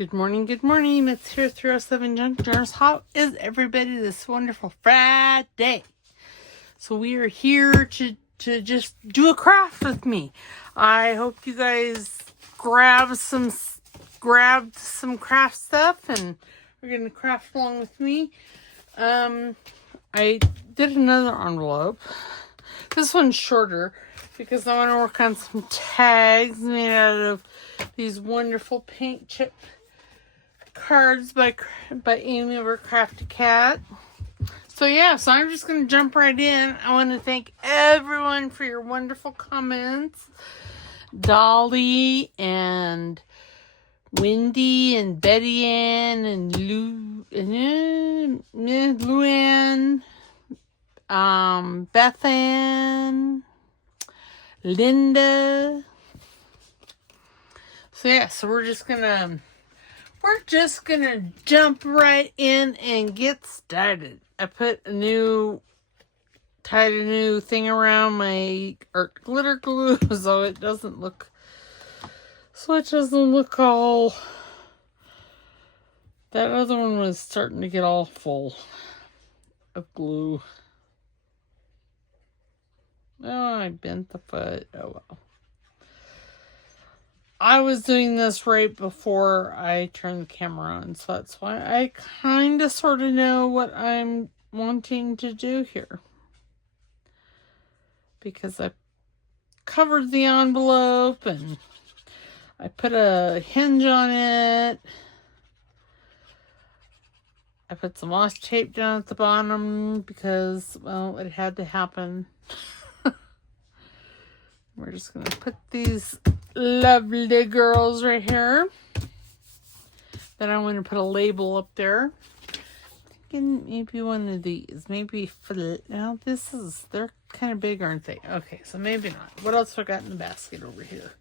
Good morning. It's here 307 Junk Jars. How is everybody this wonderful Friday? So we are here to just do a craft with me. I hope you guys grabbed some craft stuff and we're going to craft along with me. I did another envelope. This one's shorter because I want to work on some tags made out of these wonderful paint chip cards by Amy over Crafty Cat. So I'm just going to jump right in. I want to thank everyone for your wonderful comments. Dolly and Wendy and Betty Ann and Luann, Beth Ann, Linda. So we're just gonna jump right in and get started. I tied a new thing around my art glitter glue so it doesn't look all. That other one was starting to get all full of glue. Oh, I bent the foot. Oh well. I was doing this right before I turned the camera on, so that's why I kind of sort of know what I'm wanting to do here. Because I covered the envelope and I put a hinge on it. I put some washi tape down at the bottom because, well, it had to happen. We're just going to put these lovely girls right here. Then I want to put a label up there. Thinking maybe one of these. Maybe now they're kind of big, aren't they? Okay, so maybe not. What else have I got in the basket over here?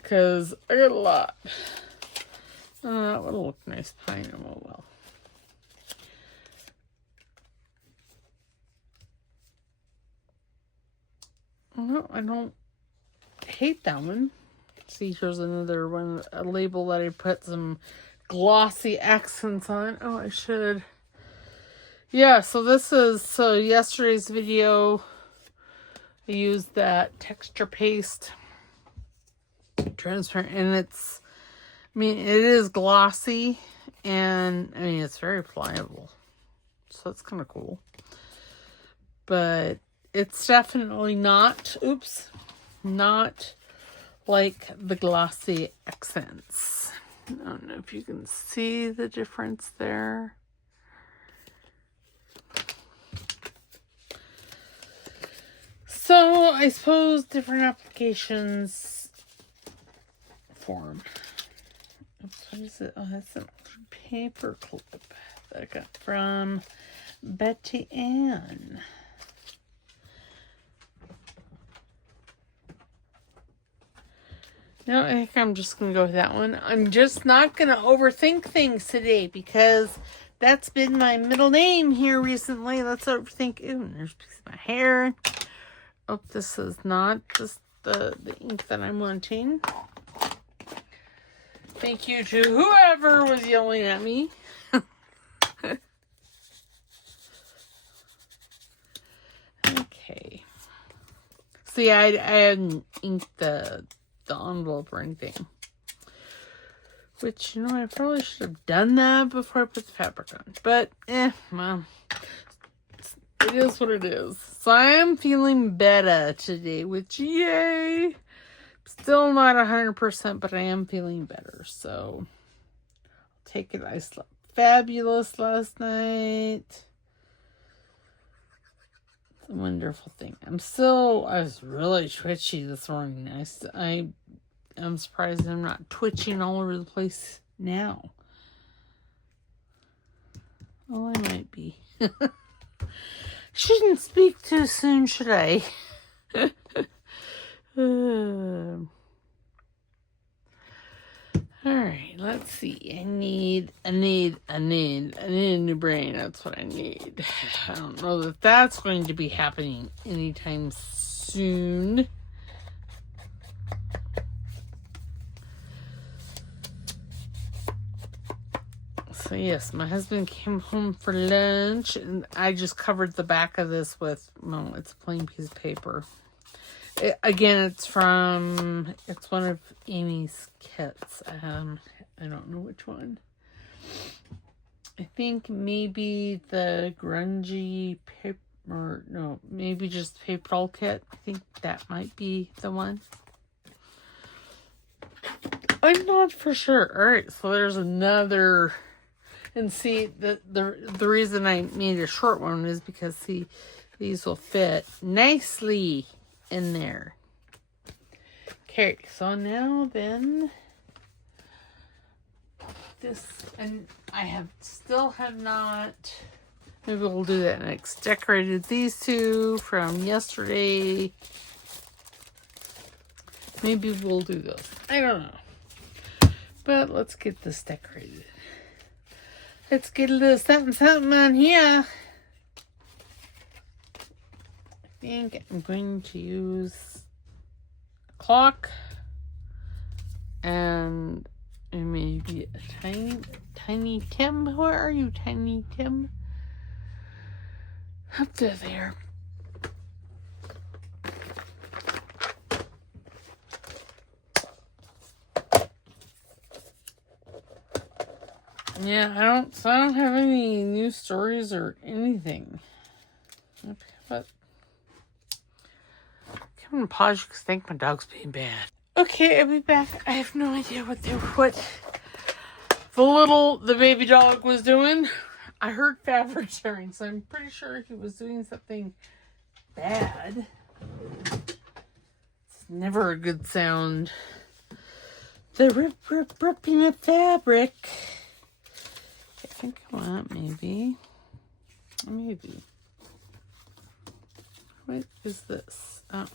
Because I got a lot. That would look nice. I know, oh well. No, I don't hate that one. See, here's another one, a label that I put some glossy accents on. Oh, I should. Yeah, so yesterday's video, I used that texture paste transparent, and it is glossy, and it's very pliable, so it's kind of cool. But it's definitely not like the glossy accents. I don't know if you can see the difference there. So I suppose different applications form. Oops, what is it? Oh, that's an old paper clip that I got from Betty Ann. No, I think I'm just going to go with that one. I'm just not going to overthink things today because that's been my middle name here recently. Let's overthink. Ooh, there's a piece of my hair. Oh, this is not just the ink that I'm wanting. Thank you to whoever was yelling at me. Okay. See, I hadn't inked the envelope or anything. Which, I probably should have done that before I put the fabric on. But, well, it is what it is. So I am feeling better today, which, yay! Still not 100%, but I am feeling better. So, I'll take it. I slept fabulous last night. It's a wonderful thing. I was really twitchy this morning. I'm surprised I'm not twitching all over the place now. Oh, I might be. Shouldn't speak too soon, should I? Alright, let's see. I need a new brain. That's what I need. I don't know that that's going to be happening anytime soon. So yes, my husband came home for lunch, and I just covered the back of this with, well, it's a plain piece of paper. Again, it's one of Amy's kits. I don't know which one. I think maybe the grungy paper, or no, maybe just paper doll kit. I think that might be the one. I'm not for sure. All right, so there's another. And see, the reason I made a short one is because, see, these will fit nicely in there. Okay, so now then, this, and I still have not, maybe we'll do that next. Decorated these two from yesterday. Maybe we'll do those. I don't know. But let's get this decorated. Let's get a little something on here. I think I'm going to use a clock and maybe a tiny Tim. Where are you, Tiny Tim? Up to there. Yeah, I don't have any news stories or anything. Okay, but I'm gonna pause because I think my dog's being bad. Okay, I'll be back. I have no idea what the baby dog was doing. I heard fabric tearing, so I'm pretty sure he was doing something bad. It's never a good sound. The ripping of fabric. I think I want maybe. What is this? Oh.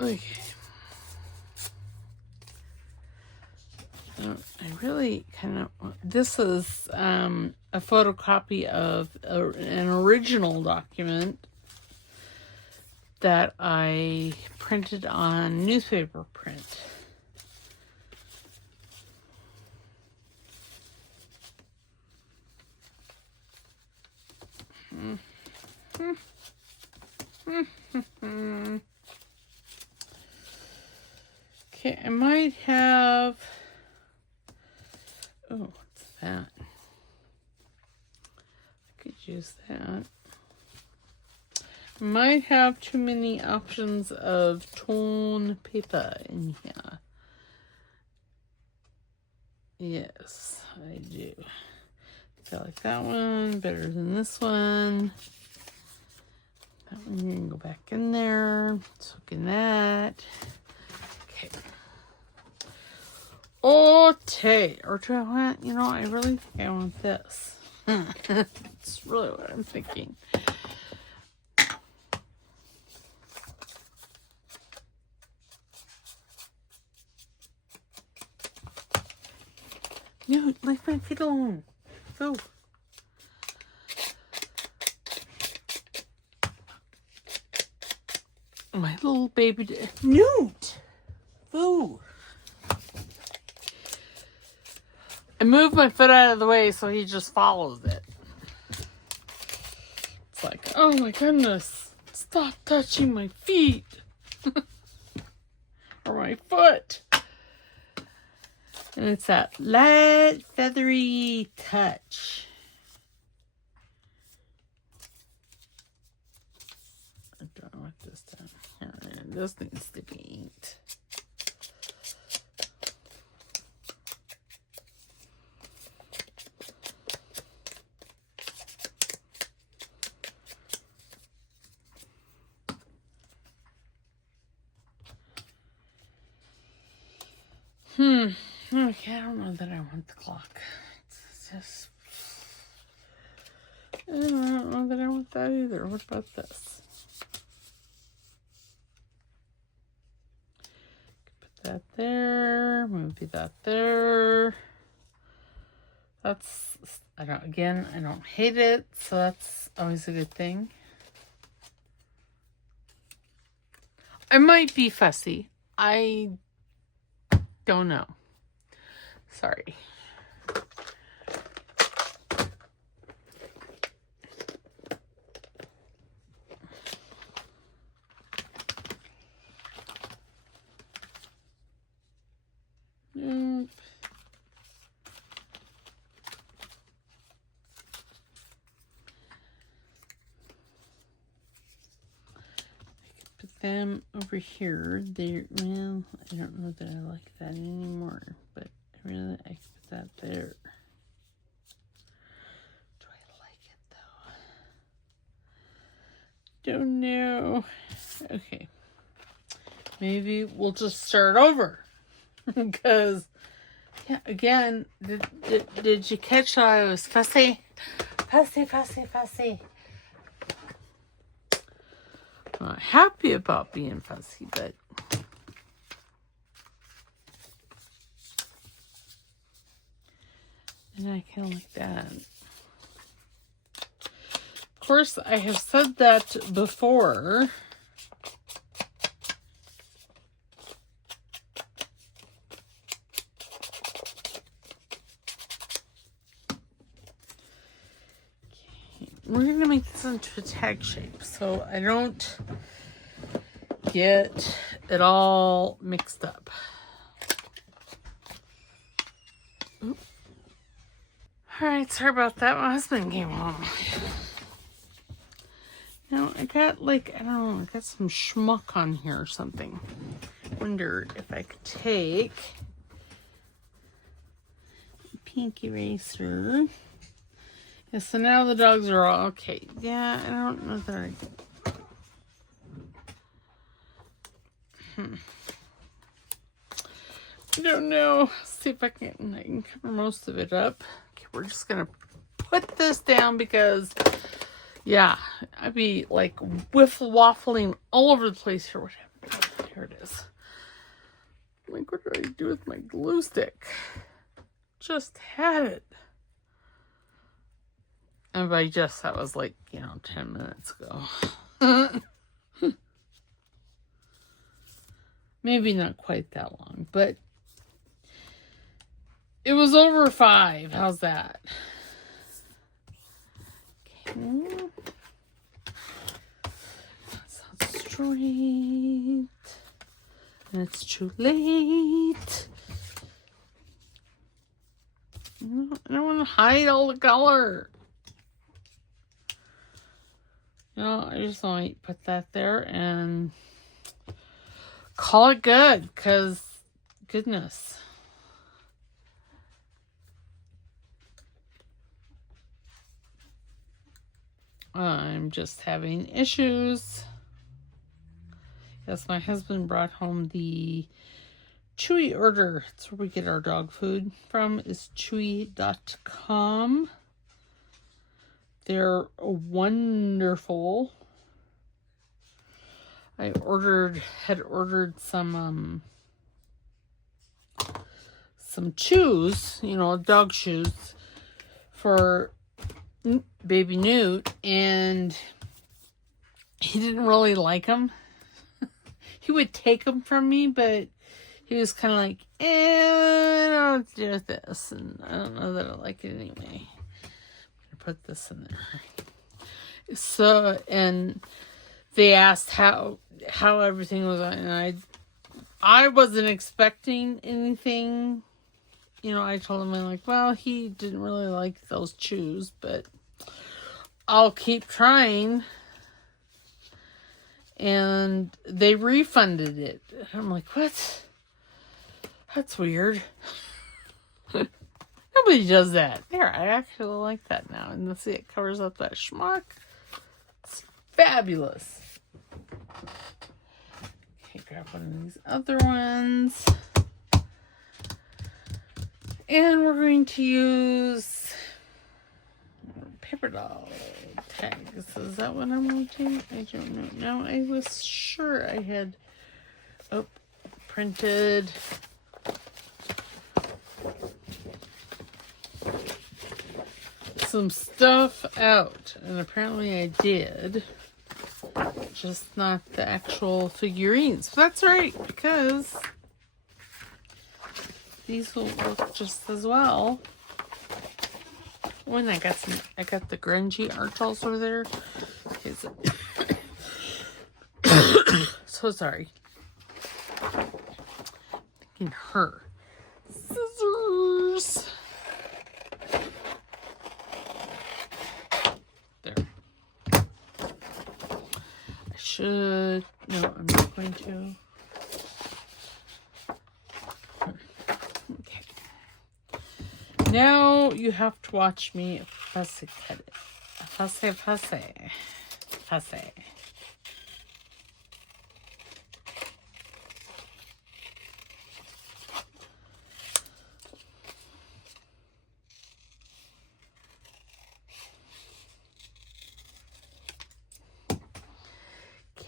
Okay. I really kind of. This is a photocopy of an original document that I printed on newspaper print. Okay, I might have. Oh, what's that? I could use that. Might have too many options of torn paper in here. Yes, I do. I feel like that one better than this one. That one you can go back in there. Let's look in that. Okay. Okay. Or do I want, I really think I want this. That's really what I'm thinking. No, leave my feet alone. Go. My little baby. Newt! Boo! I moved my foot out of the way so he just follows it. It's like, oh my goodness. Stop touching my feet. Or my foot. And it's that light, feathery touch. I don't know what this does. This needs to be inked. Okay, I don't know that I want the clock. It's just... I don't know that I want that either. What about this? Put that there. Maybe that there. That's... I don't hate it, so that's always a good thing. I might be fussy. I don't know. Sorry. Nope. Put them over here. They, well, I don't know that I like that anymore, but I really I could put that there. Do I like it though? Don't know. Okay. Maybe we'll just start over. Because, yeah, again, did you catch that I was fussy? Fussy, fussy, fussy. I'm not happy about being fussy, but and I kind of like that. Of course, I have said that before. We're going to make this into a tag shape so I don't get it all mixed up. Oop. All right, sorry about that. My husband came home. Now, I got like, I don't know, I got some schmuck on here or something. Wondered if I could take a pink eraser. Yeah, so now the dogs are all okay. Yeah, I don't know that I don't know. See if I can cover most of it up. Okay, we're just gonna put this down because, yeah, I'd be like wiffle waffling all over the place here. What happened? Here it is. Like, what do I do with my glue stick? Just had it. And by just, that was like, 10 minutes ago. Maybe not quite that long, but it was over 5. How's that? Okay. That's not straight. And it's too late. No, I don't want to hide all the color. I just want to put that there and call it good, because goodness. I'm just having issues. Yes, my husband brought home the Chewy order. That's where we get our dog food from, is chewy.com. They're wonderful. I had ordered some chews, dog chews for baby Newt, and he didn't really like them. He would take them from me, but he was kind of like, I don't know what to do with this, and I don't know that I like it anyway. Put this in there. So, and they asked how everything was, and I wasn't expecting anything. I told him, I'm like, well, he didn't really like those chews, but I'll keep trying. And they refunded it. I'm like, what? That's weird. Nobody does that. There, I actually like that now. And let's see, it covers up that schmuck. It's fabulous. Okay, grab one of these other ones. And we're going to use paper doll tags. Is that what I'm going to do? I don't know. No, I was sure I had printed some stuff out, and apparently I did. just not the actual figurines. But that's right, because these will work just as well. When I got the grungy art dolls over there. Okay, so sorry. Thinking her. Scissors. There. No, I'm not going to. Okay. Now you have to watch me fussy cut it. Fussy.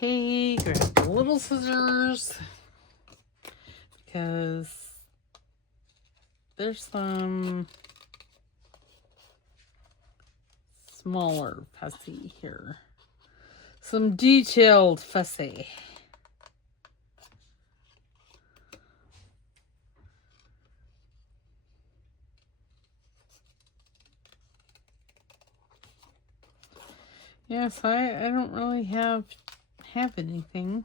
Okay, grab the little scissors because there's some smaller fussy here. Some detailed fussy. Yes, I don't really have anything.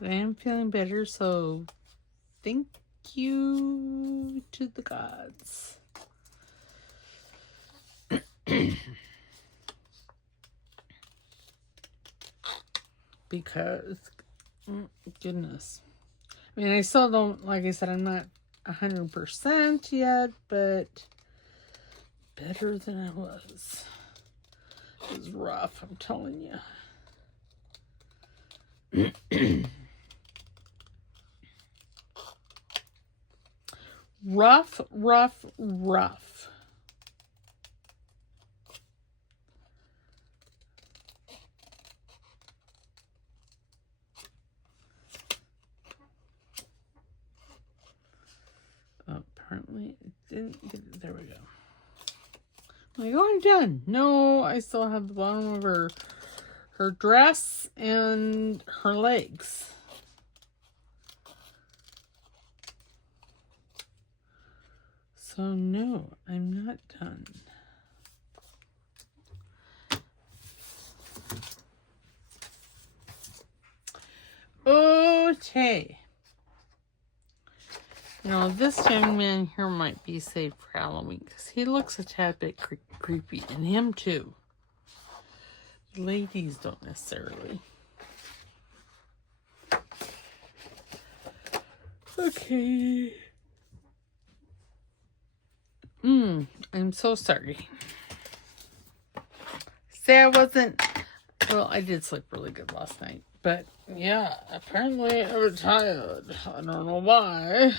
But I am feeling better, so thank you to the gods. Because, goodness. I mean, I still don't, like I said, I'm not 100% yet, but better than I was. It was rough, I'm telling you. Rough. Oh, apparently it didn't get it. There we go. Like, oh, I'm done. No, I still have the bottom of her dress and her legs. So no, I'm not done. Okay. Now, this young man here might be saved for Halloween because he looks a tad bit creepy, and him too. Ladies don't necessarily. Okay. I'm so sorry. Say I wasn't. Well, I did sleep really good last night, but yeah, apparently I was tired. I don't know why.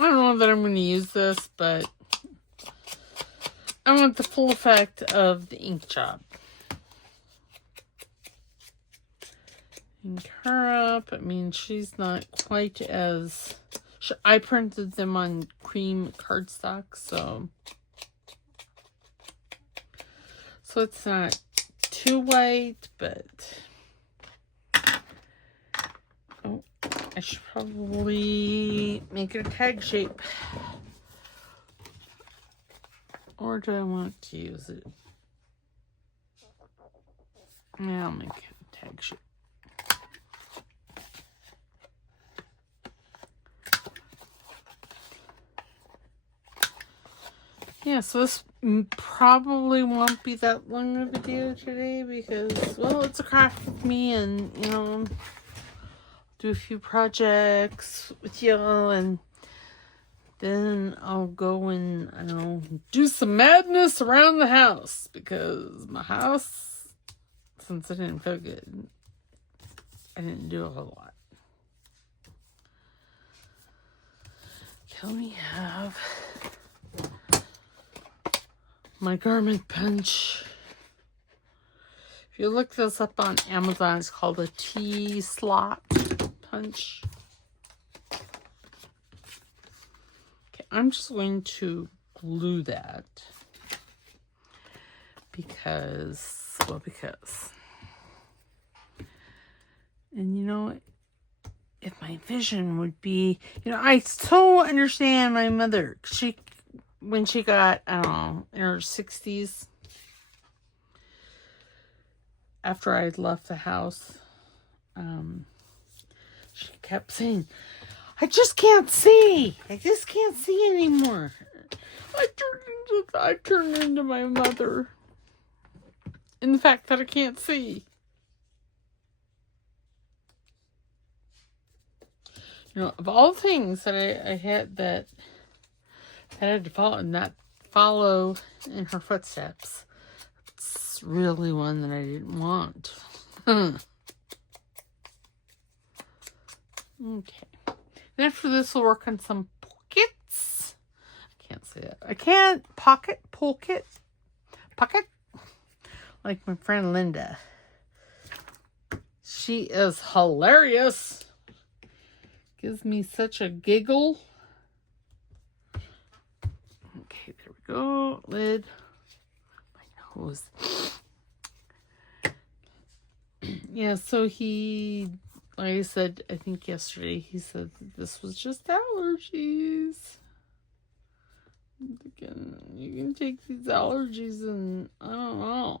I don't know that I'm going to use this, but I want the full effect of the ink job. Ink her up. I mean, she's not quite as... I printed them on cream cardstock, so it's not too white, but... Oh, I should probably make it a tag shape. Or do I want to use it? Yeah, I'll make it a tag shape. Yeah, so this probably won't be that long of a video today because, well, it's a craft with me and, you know, do a few projects with y'all and then I'll go and, I don't know, do some madness around the house because my house, since I didn't feel good, I didn't do a whole lot. Can we have my garment punch? If you look this up on Amazon, it's called a T-slot punch. I'm just going to glue that because, well, because, and you know, if my vision would be, you know, I so understand my mother. When she got, I don't know, in her 60s, after I'd left the house, she kept saying, I just can't see. I just can't see anymore. I turned into my mother. In the fact that I can't see. You know, of all things that I had that I had to follow and not follow in her footsteps, it's really one that I didn't want. Okay. And after this, we'll work on some pockets. I can't say that. I can't pocket. Like my friend Linda. She is hilarious. Gives me such a giggle. Okay, there we go. Lid. My nose. Yeah, so he, like I said, I think yesterday, he said this was just allergies. I'm thinking, you can take these allergies and, I don't know,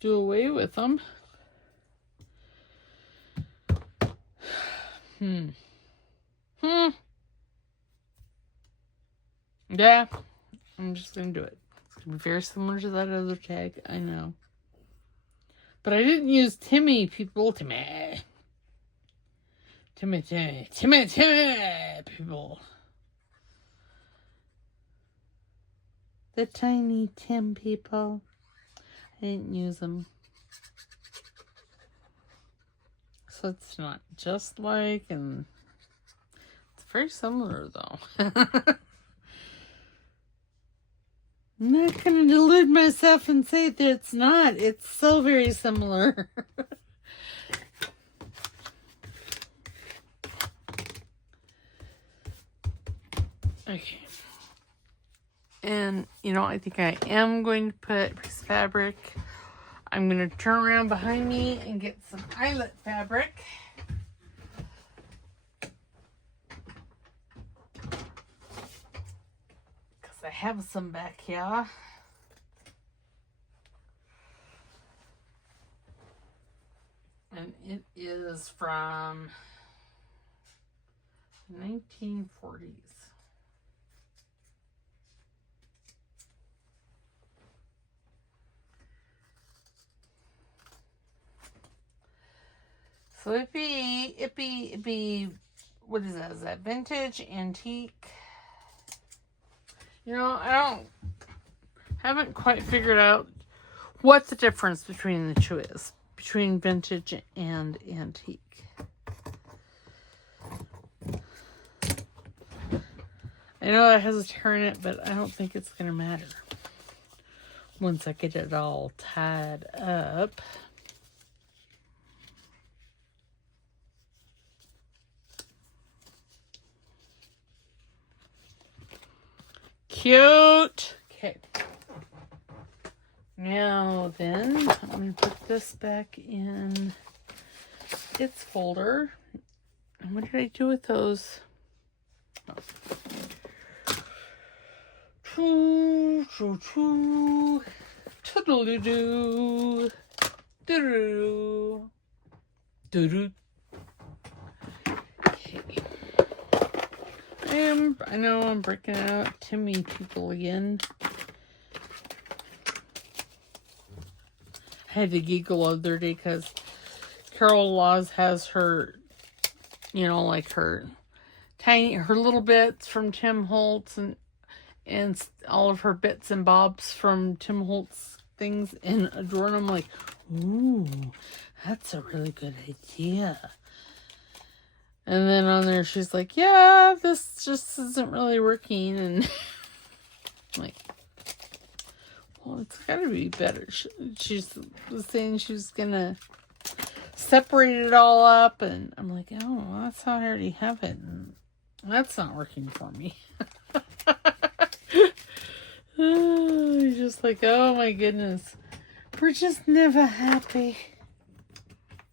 do away with them. Yeah, I'm just going to do it. It's going to be very similar to that other tag, I know. But I didn't use Timmy, people. Timmy, people. The tiny Tim people. I didn't use them. So it's not just like, and it's very similar though. I'm not going to delude myself and say that it's not. It's so very similar. Okay. And, you know, I think I am going to put a piece of fabric. I'm going to turn around behind me and get some eyelet fabric. I have some back here. And it is from 1940s. So it'd be, what is that? Is that vintage, antique? You know, haven't quite figured out what the difference between the two is. Between vintage and antique. I know it has a tear in it, but I don't think it's going to matter. Once I get it all tied up. Cute. Okay. Now then, I'm going to put this back in its folder. And what did I do with those? Oh. Toodle-doo. Doo-doo. Doo-doo. Okay. I know I'm breaking out Timmy people again. I had to giggle the other day because Carol Laws has her, you know, like her little bits from Tim Holtz and all of her bits and bobs from Tim Holtz things in a drawer. And I'm like, ooh, that's a really good idea. And then on there, she's like, yeah, this just isn't really working. And I'm like, well, it's got to be better. She was saying she was going to separate it all up. And I'm like, oh, well, that's how I already have it. And That's not working for me. Oh, he's just like, oh my goodness. We're just never happy.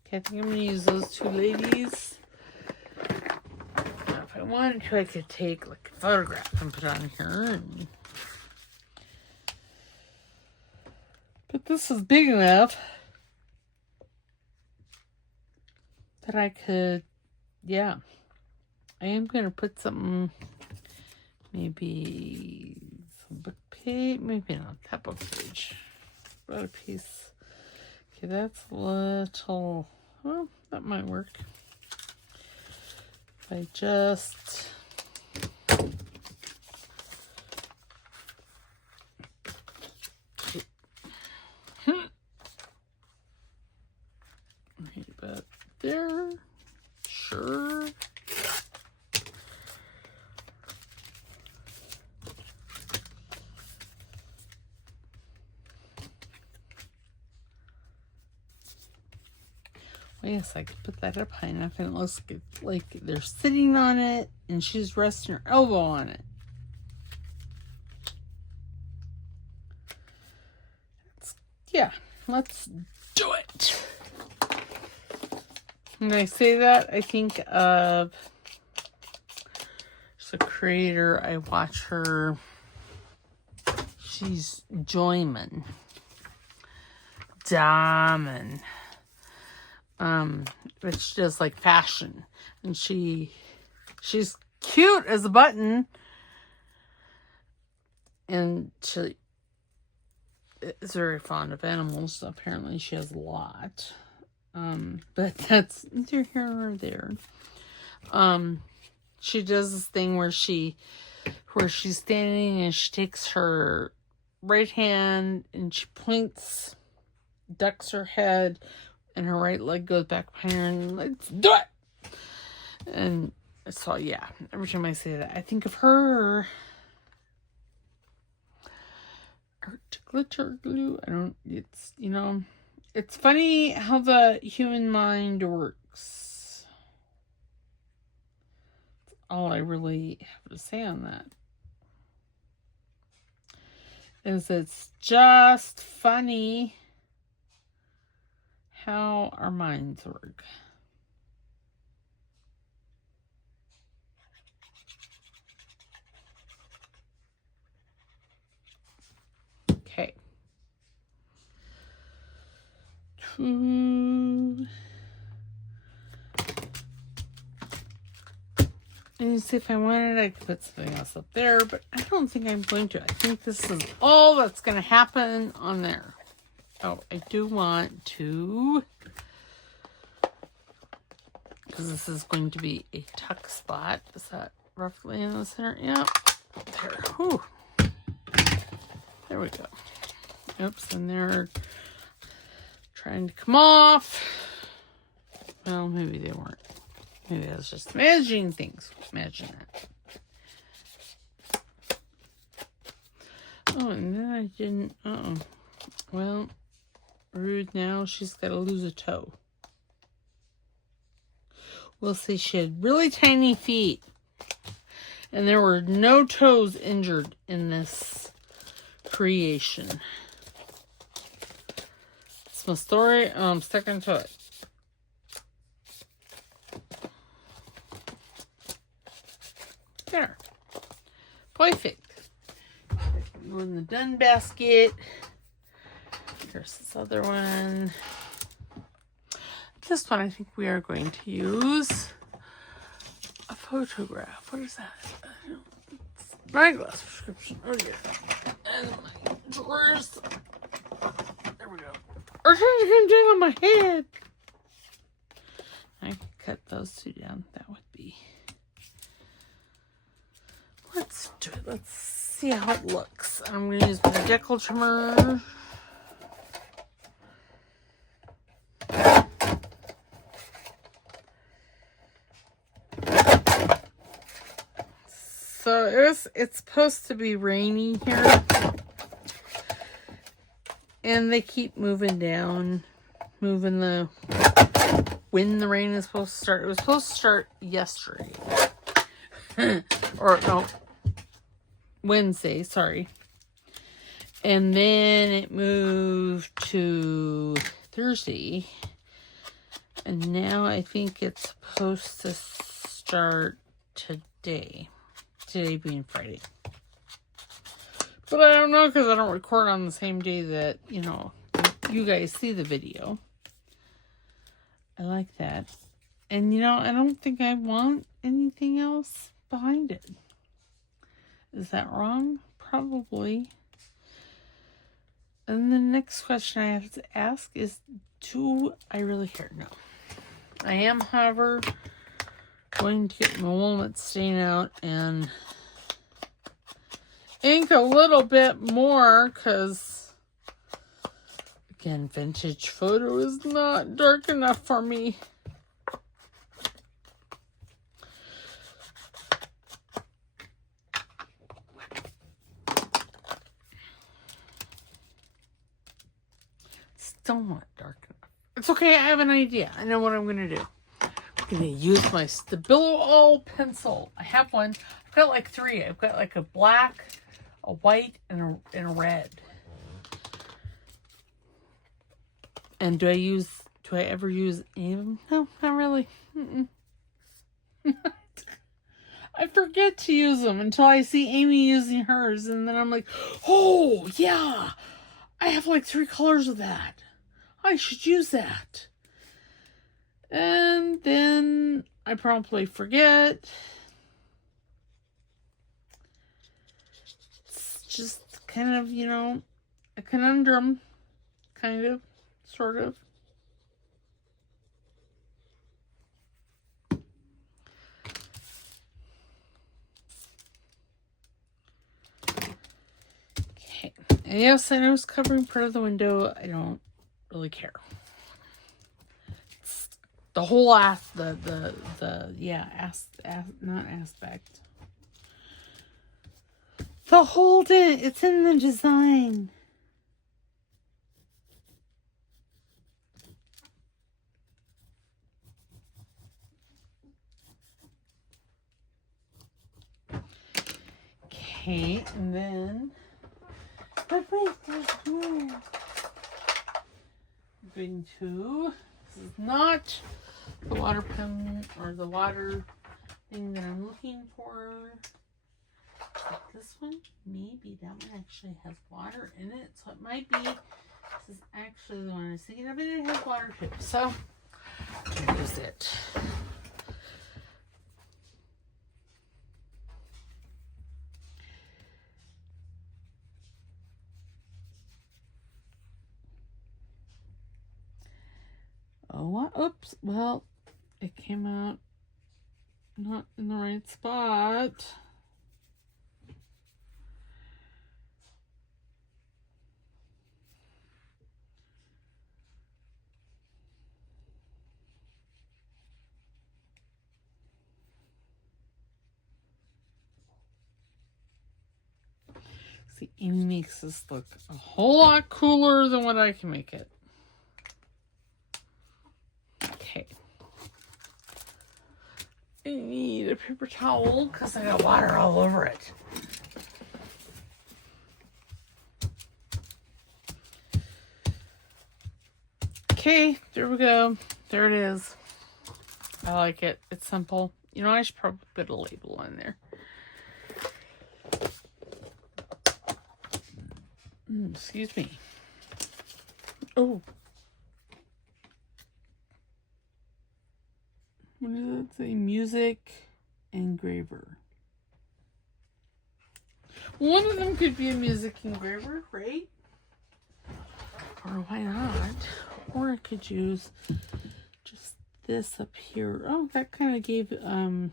Okay, I think I'm going to use those two ladies. Now, if I wanted to, I could take like a photograph and put it on here. But this is big enough that I could, yeah. I am going to put something, maybe some book page, maybe not that book page. What a piece. Okay, that's a little, well, that might work. If I just, right about there, sure. Yes, I could put that up high enough and it looks like they're sitting on it and she's resting her elbow on it. Yeah, let's do it. When I say that, I think of she's a creator. I watch her. She's Joyman. Diamond. Which does like fashion, and she's cute as a button, and she is very fond of animals. So apparently she has a lot, but that's neither here nor there. She does this thing where she's standing and she takes her right hand and she points, ducks her head, and her right leg goes back behind her, and let's do it. And so, yeah, every time I say that, I think of her. Art glitter glue. It's, it's funny how the human mind works. That's all I really have to say on that. It's just funny how our minds work. Okay. And you see, if I wanted, I could put something else up there, but I don't think I'm going to. I think this is all that's going to happen on there. Oh, I do want to, because this is going to be a tuck spot. Is that roughly in the center? Yeah. There. Whew. There we go. Oops, and they're trying to come off. Well, maybe they weren't. Maybe I was just imagining things. Imagine that. Oh, and then I didn't. Well, rude now. She's got to lose a toe. We'll see. She had really tiny feet. And there were no toes injured in this creation. It's my story. I'm sticking to it. There. Perfect. Go in the done basket. Here's this other one. This one I think we are going to use a photograph. What is that? It's my glass prescription. Oh yeah. And my drawers. There we go. Or something down on my head. I can cut those two down. That would be. Let's do it. Let's see how it looks. I'm going to use my decal trimmer. So it's supposed to be rainy here. And they keep moving down. Moving when the rain is supposed to start. It was supposed to start yesterday. or no, Wednesday, sorry. And then it moved to Thursday. And now I think it's supposed to start today. Today being Friday. But I don't know because I don't record on the same day that, you know, you guys see the video. I like that. And, you know, I don't think I want anything else behind it. Is that wrong? Probably. And the next question I have to ask is, do I really care? No. I am, however, going to get my walnut stain out and ink a little bit more because, again, vintage photo is not dark enough for me. Still not dark enough. It's okay, I have an idea. I know what I'm going to do. I'm going to use my Stabilo pencil. I have one. I've got like 3. I've got like a black, a white, and a red. And do I ever use any of them? No, not really. I forget to use them until I see Amy using hers. And then I'm like, oh, yeah. I have like 3 colors of that. I should use that. And then I promptly forget. It's just kind of, you know, a conundrum. Kind of, sort of. Okay. And yes, I know it's covering part of the window. I don't really care. It's the whole not aspect. The whole thing, it's in the design. Okay, and then but wait, there's more. Going to, this is not the water pen or the water thing that I'm looking for. But this one, maybe that one actually has water in it, so it might be. This is actually the one I was thinking of, and it has water too. So, here is it. Oh, oops. Well, it came out not in the right spot. See, Amy makes this look a whole lot cooler than what I can make it. Okay. I need a paper towel because I got water all over it. Okay, there we go. There it is. I like it. It's simple. You know, I should probably put a label on there. Excuse me. Oh. What does it say? Music engraver. One of them could be a music engraver, right? Or why not? Or I could use just this up here. Oh, that kind of gave it a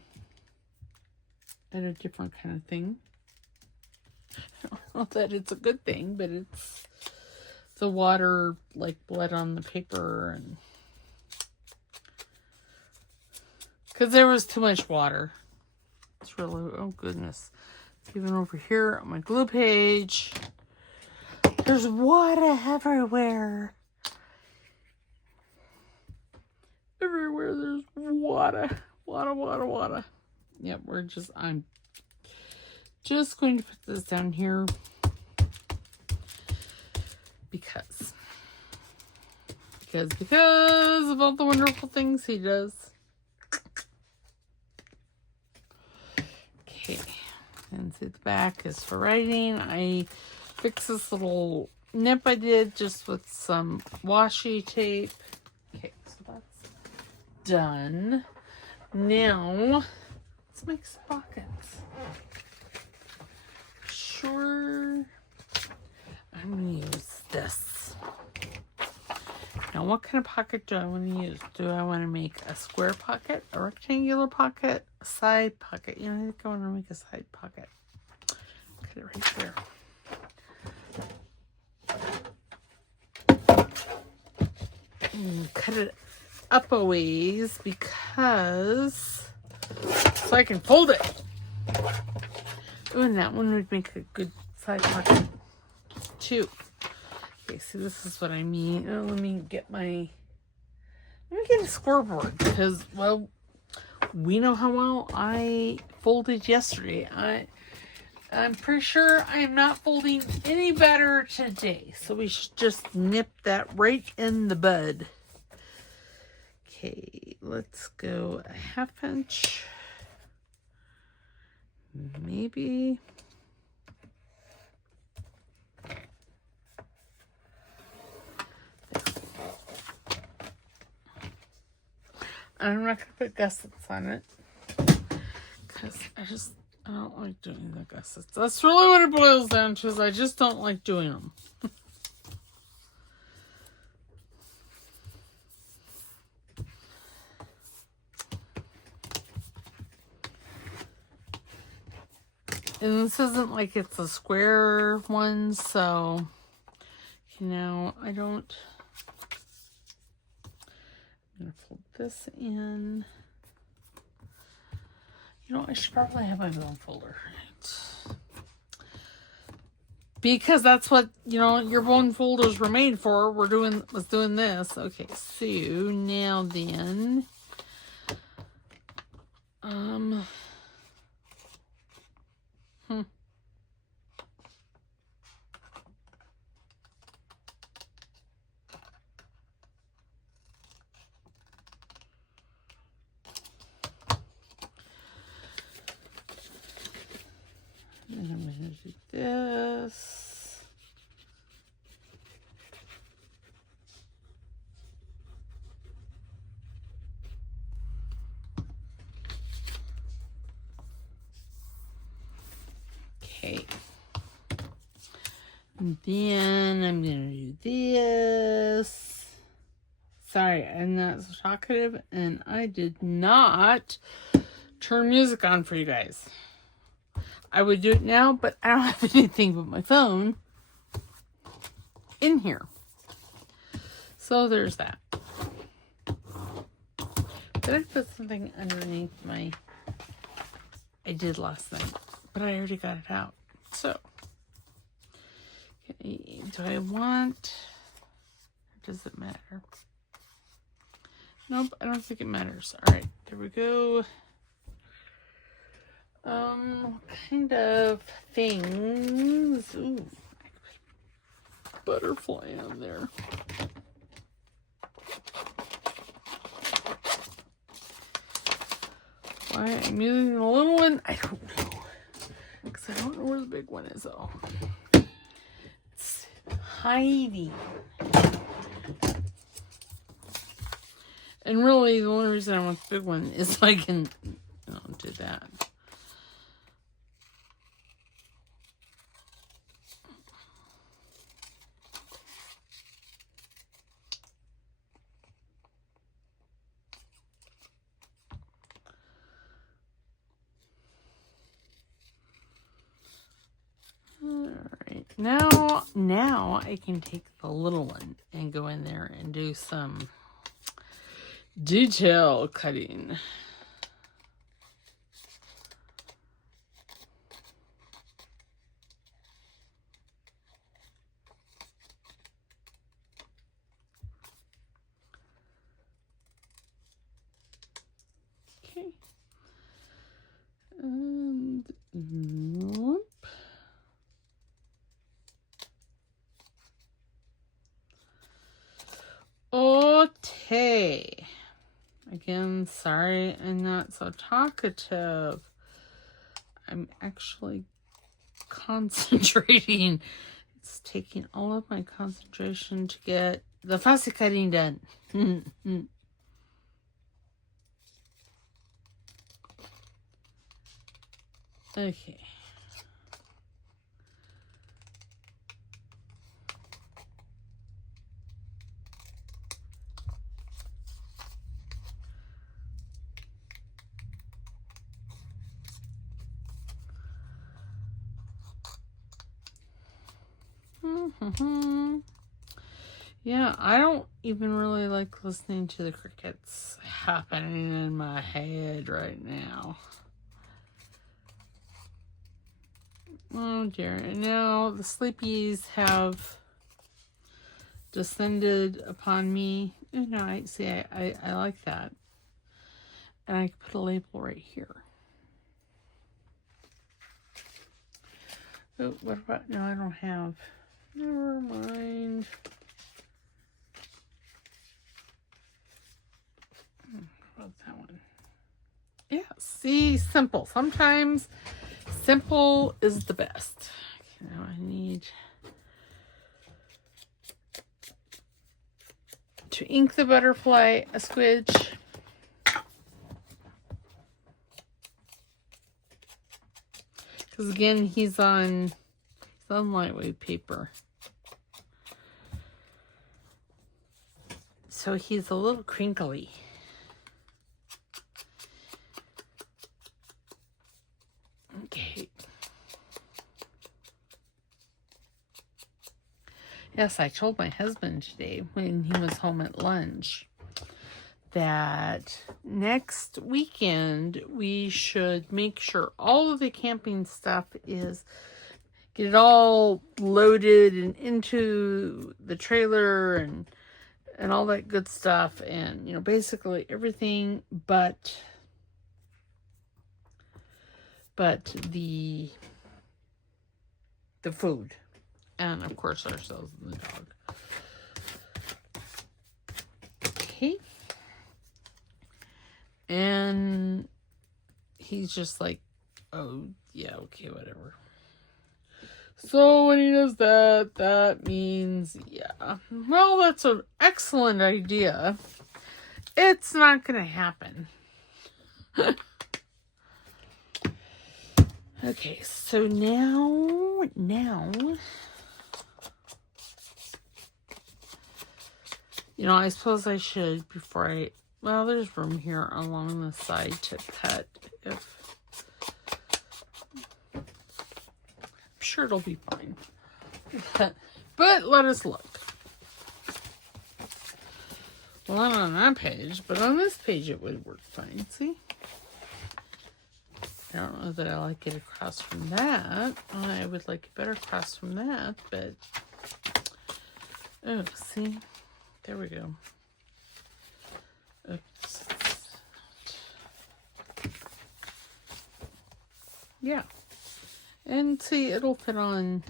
different kind of thing. Not that it's a good thing, but it's the water like bled on the paper, and because there was too much water. It's really, oh goodness. Even over here on my glue page, there's water everywhere. Everywhere there's water. Water. Yep, I'm just going to put this down here because of all the wonderful things he does. Okay, and see the back is for writing. I fixed this little nip I did just with some washi tape. Okay, so that's done. Now, let's make some pockets. Sure, I'm going to use this. Now, what kind of pocket do I want to use? Do I want to make a square pocket, a rectangular pocket, a side pocket? You know, I think I want to make a side pocket. Cut it right there. And cut it up a ways because so I can fold it. Ooh, and that one would make a good side pocket too. Okay, see, this is what I mean. Oh, let me get a scoreboard because, well, we know how well I folded yesterday. I'm pretty sure I am not folding any better today. So we should just nip that right in the bud. Okay, let's go a 1/2 inch. Maybe. I'm not going to put gussets on it because I don't like doing the gussets. That's really what it boils down to, is I just don't like doing them. And this isn't like it's a square one, so, you know, I'm going to fold this in. You know, I should probably have my own folder. Right? Because that's what, you know, your bone folders were made for. Was doing this. Okay, so now then, and I'm going to do this. Okay. And then I'm going to do this. Sorry, I'm not so talkative, and I did not turn music on for you guys. I would do it now, but I don't have anything but my phone in here. So there's that. But I put something underneath I did last night, but I already got it out. So, okay, do I want, or does it matter? Nope, I don't think it matters. All right, there we go. Kind of things. Ooh, butterfly on there. Why I'm using the little one, I don't know. Because I don't know where the big one is, though. It's hiding. And really, the only reason I want the big one is so I can, do that. Alright, now I can take the little one and go in there and do some detail cutting. Okay. again, sorry I'm not so talkative. I'm actually concentrating. It's taking all of my concentration to get the fussy cutting done. Okay. Yeah, I don't even really like listening to the crickets happening in my head right now. Oh dear. And now the sleepies have descended upon me. Oh, no, I see, I like that. And I can put a label right here. Oh, what about, no, I don't have. Never mind. What about that one? Yeah, see, simple. Sometimes simple is the best. Okay, now I need to ink the butterfly a squidge. Because again, he's on lightweight paper. So he's a little crinkly. Okay. Yes, I told my husband today when he was home at lunch that next weekend we should make sure all of the camping stuff is, get it all loaded and into the trailer and all that good stuff, and you know, basically everything but the food, and of course ourselves and the dog. Okay. And he's just like, oh yeah, okay, whatever. So when he does that, that means, yeah, well, that's an excellent idea. It's not going to happen. Okay, so now, you know, I suppose I should, before I, well, there's room here along the side to cut if, I'm sure it'll be fine. But let us look. Well, not on that page, but on this page it would work fine. See? I don't know that I like it across from that. I would like it better across from that, but... Oh, see? There we go. Oops. Yeah. And see, it'll fit on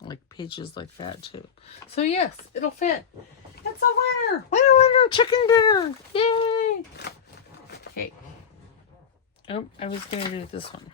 like pages like that too. So yes, it'll fit. It's a winner! Winner, winner, chicken dinner! Yay! Okay. Oh, I was gonna do this one.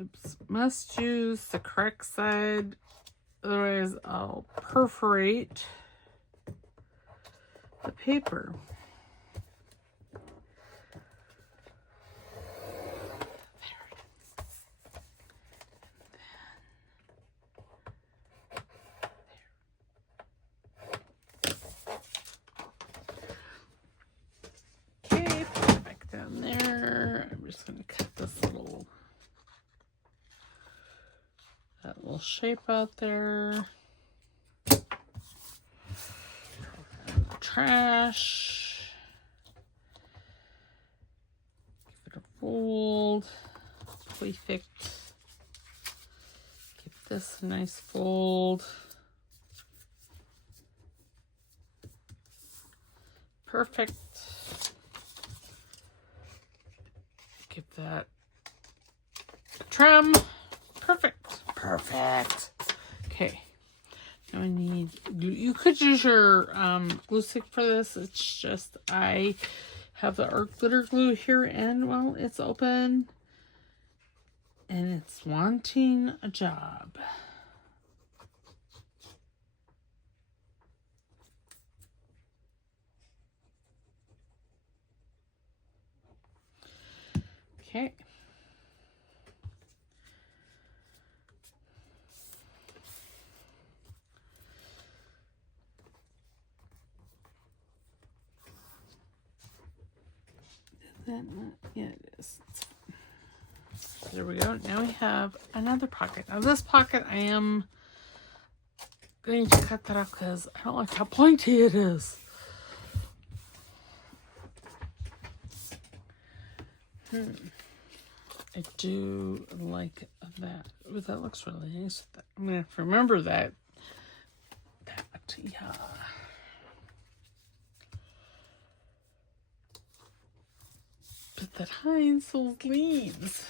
Oops. Must use the correct side, otherwise I'll perforate the paper. Okay, put it back down there. I'm just going to cut this little, that little shape out there. Trash. Give it a fold. Perfect. Give this a nice fold. Perfect. Give that a trim. Perfect. Perfect. Okay. Now I need glue. You could use your glue stick for this. It's just I have the art glitter glue here, and well, it's open and it's wanting a job. Okay. That not, yeah, it is. There we go. Now we have another pocket. Now this pocket, I am going to cut that off because I don't like how pointy it is. I do like that. Ooh, that looks really nice. I'm gonna have to remember that. Yeah. But that hides those leaves.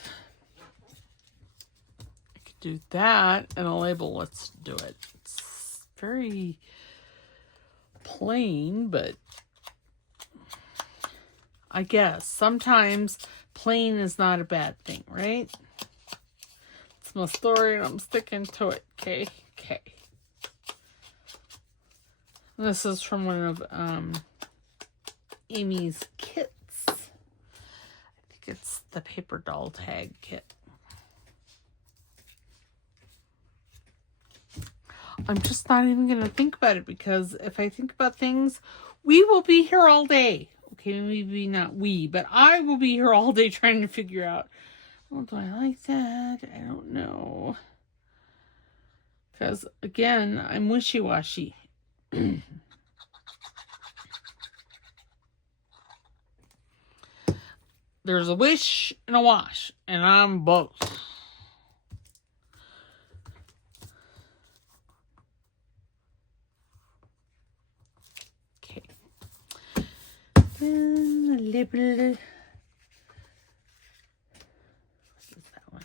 I could do that and a label. Let's do it. It's very plain, but I guess sometimes plain is not a bad thing, right? It's my story and I'm sticking to it. Okay. This is from one of Amy's kits. I think it's the paper doll tag kit. I'm just not even going to think about it, because if I think about things, we will be here all day. Okay, maybe not we, but I will be here all day trying to figure out, oh, do I like that? I don't know. Because, again, I'm wishy-washy. There's a wish and a wash, and I'm both. Okay. Then a little. What is that one?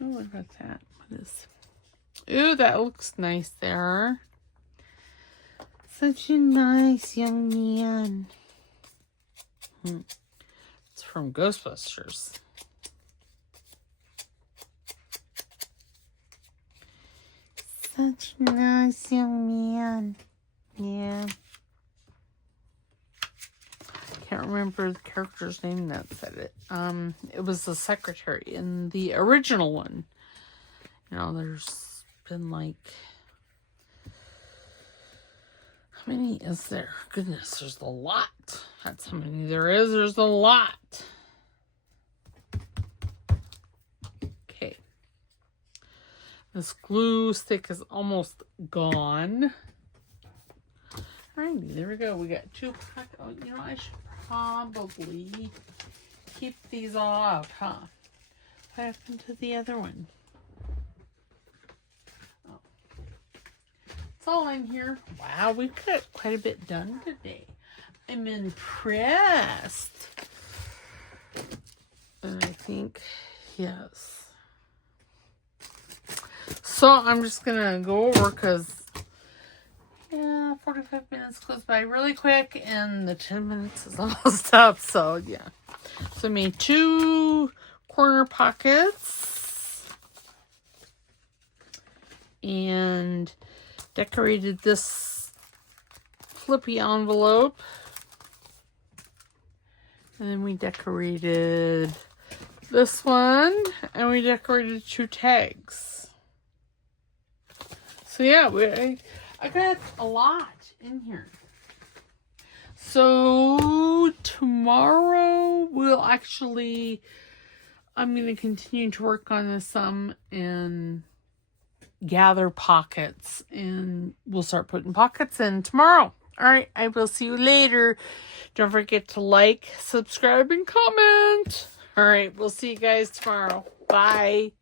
Oh, what about that? What is? Ooh, that looks nice there. Such a nice young man. It's from Ghostbusters. Such a nice young man. Yeah. Can't remember the character's name that said it. It was the secretary in the original one. You know, there's been like, how many is there? Goodness, there's a lot. That's how many there is. There's a lot. Okay. This glue stick is almost gone. Alrighty, there we go. We got two pockets. Oh, you know, I should probably keep these all out, huh? What happened to the other one? Oh. It's all in here. Wow, we've got quite a bit done today. I'm impressed. And I think, yes. So I'm just going to go over because, yeah, 45 minutes goes by really quick and the 10 minutes is almost up. So, yeah. So I made 2 corner pockets and decorated this flippy envelope. And then we decorated this one, and we decorated 2 tags. So yeah, I got a lot in here. So tomorrow I'm going to continue to work on this some and gather pockets, and we'll start putting pockets in tomorrow. All right, I will see you later. Don't forget to like, subscribe, and comment. All right, we'll see you guys tomorrow. Bye.